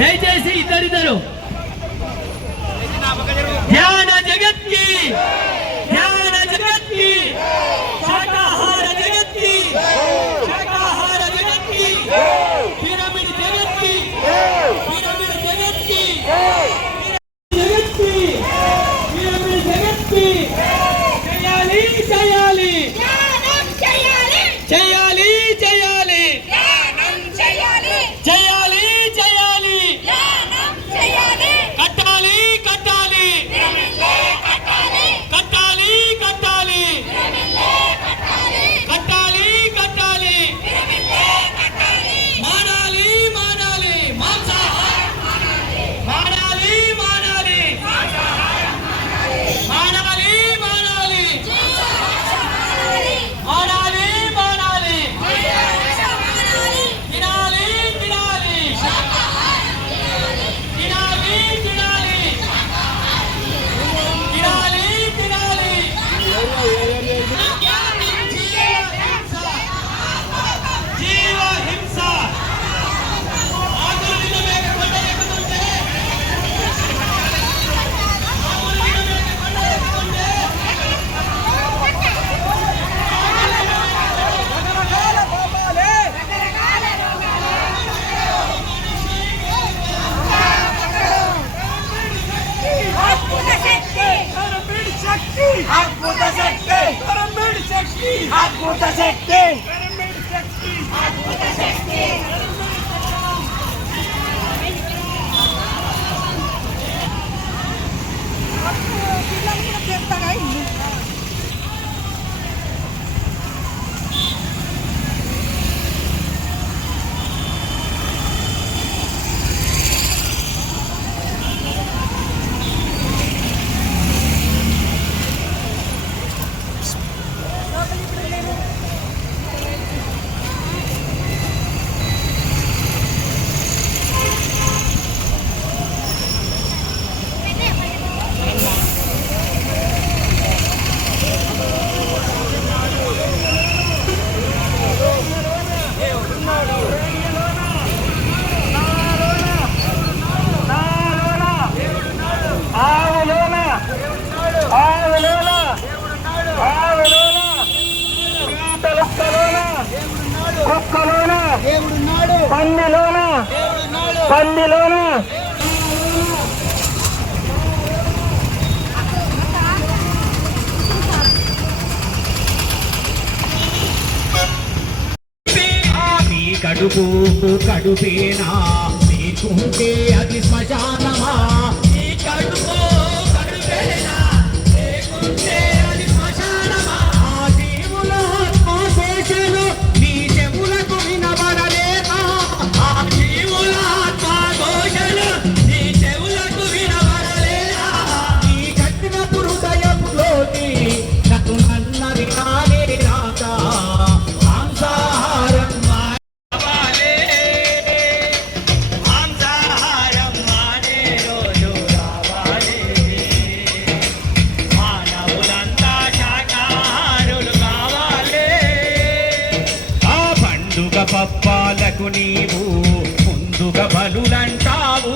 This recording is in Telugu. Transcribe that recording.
దయచేసి ఇద్దరిద్దరు ధ్యాన జగత్ కి ధ్యాన జగత్ కి శాకాహార జగత్ కి శాకాహార జగత్ కి పిరమిడ్ జగత్ కి పిరమిడ్ జగత్ కి జగత్ కి పిరమిడ్ జగత్ కి చేయాలి చేయాలి చేయాలి చేయాలి చేయాలి చేయాలి చేయాలి కట్టాలి కట్టాలి కట్టాలి కట్టాలి కట్టాలి కట్టాలి మానాలి మానాలి మాంసాహారం మానాలి మానాలి మానాలి మానాలి మానాలి మానాలి తినాలి తినాలి తినాలి తినాలి తినాలి తినాలి జీవ హింస ఆధునిక మేక కొండ ఎక్కుతుంటే ఆధునిక మేక కొండ ఎక్కుతుంటే పందిలోన కడుపు కడుపేనా నీకుంటే అది శ్మశానమా ఈ కడుపు కడుపేనా నీకుంటే అది శ్మశానమా జీవుల ఆత్మశేషలు నీ చెవులకు వినబడలేదా ఆ జీవుల ఆత్మఘోషలు నీ చెవులకు వినబడలేదా నీ కట్టిన హృదయములోకి నన్ను నన్నది నానే రాక మాంసాహారం పప్పాలకు నీవు ముందుగా బలులంటావు